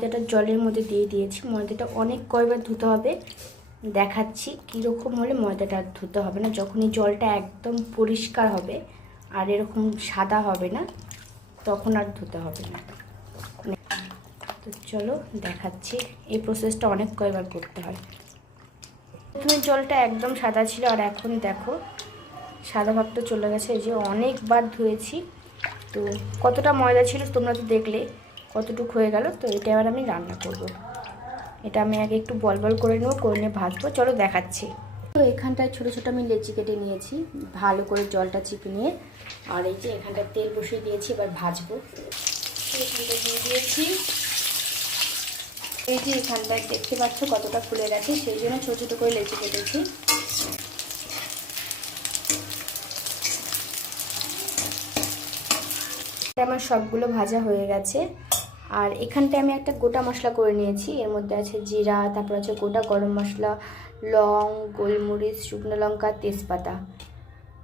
ময়দাটা জলের মধ্যে দিয়ে দিয়েছি। ময়দাটা অনেক কয়বার ধুতে হবে দেখাচ্ছি। কীরকম হলে ময়দাটা ধুতে হবে না, যখনই জলটা একদম পরিষ্কার হবে আর এরকম সাদা হবে না তখন আর ধুতে হবে না। তো চলো দেখাচ্ছি, এই প্রসেসটা অনেক কয়বার করতে হয়। প্রথমে জলটা একদম সাদা ছিল আর এখন দেখো সাদা ভাবটা চলে গেছে। এই যে অনেকবার ধুয়েছি। তো কতটা ময়দা ছিল তোমরা তো দেখলে, কতটুকু হয়ে গেল। তো এটা এবার আমি রান্না করব। এটা আমি আগে একটু বল বল করে নেবো, করে নিয়ে ভাজবো। চলো দেখাচ্ছি। তো এখানটায় ছোটো ছোটো আমি লেচি কেটে নিয়েছি, ভালো করে জলটা চিপে নিয়ে। আর এই যে এখানটায় তেল বসিয়ে দিয়েছি, এবার ভাজবো। এখানটা দিয়ে দিয়েছি। এই যে এখানটায় দেখতে পাচ্ছ কতটা ফুলে গেছে, সেই জন্য ছোটো ছোটো করে লেচি কেটেছি। আমার সবগুলো ভাজা হয়ে গেছে। আর এখানটায় আমি একটা গোটা মশলা করে নিয়েছি। এর মধ্যে আছে জিরা, তারপর আছে গোটা গরম মশলা, লং, গোলমরিচ, শুকনো লঙ্কা, তেজপাতা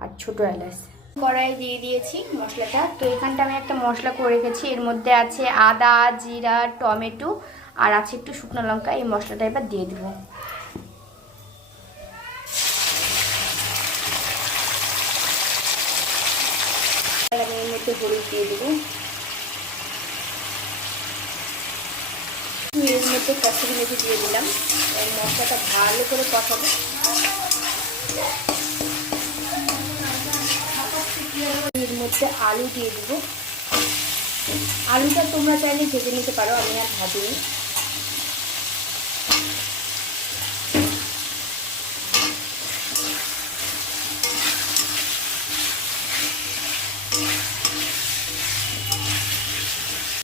আর ছোটো এলাচ। কড়াই দিয়ে দিয়েছি মশলাটা। তো এখানটা আমি একটা মশলা করে রেখেছি, এর মধ্যে আছে আদা, জিরা, টমেটো আর আছে একটু শুকনো লঙ্কা। এই মশলাটা এবার দিয়ে দেবো। আমি এর মধ্যে হলুদ দিয়ে দেবো। এর মধ্যে কষারি মেথি দিয়ে দিলাম। এই মশলাটা ভালো করে কষাবো। এর মধ্যে আলু দিয়ে দিব। আলুটা তোমরা চাইলে ভেজে নিতে পারো, আমি আর ভাজিনি।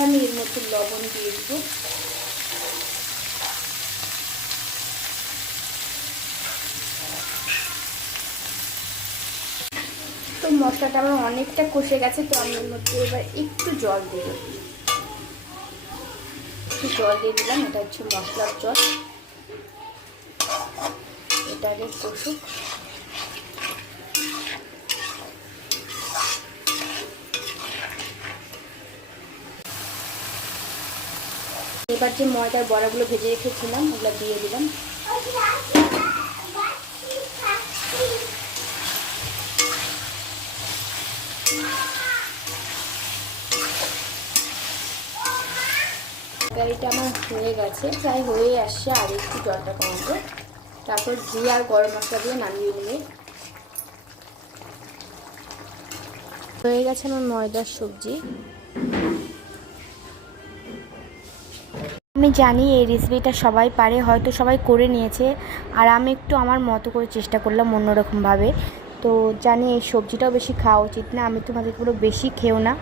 আমি এর মধ্যে লবণ দিয়ে দিব। তো মশলাটা আমার অনেকটা কষে গেছে। তো আমি এর মধ্যে এবার একটু জল দিয়ে দেব। একটু জল দিয়ে দিলাম, এটা হচ্ছে মশলার জল। এটা আগে কষুক। এবার যে ময়দার বড়াগুলো ভেজে রেখেছিলাম ওগুলো দিয়ে দিলাম। তরকারিটা আমার হয়ে গেছে, প্রায় হয়ে আসছে। আর একটু জলটা কমাবো, তারপর ঘি আর গরম মশলা দিয়ে নামিয়ে নেবে। হয়ে গেছে আমার ময়দার সবজি। আমি জানি এই রেসিপিটা সবাই পারে, হয়তো সবাই করে নিয়েছে, আর আমি একটু আমার মতো করে চেষ্টা করলাম অন্যরকমভাবে। তো জানি এই সবজিটাও বেশি খাওয়া উচিত না, আমি তোমাদের পুরো বেশি খেও না,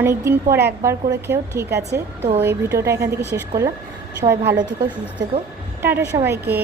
অনেক দিন পর একবার করে খেও, ঠিক আছে। তো এই ভিডিওটা এখান থেকে শেষ করলাম। সবাই ভালো থেকো, সুস্থ থেকো, টাটা সবাইকে।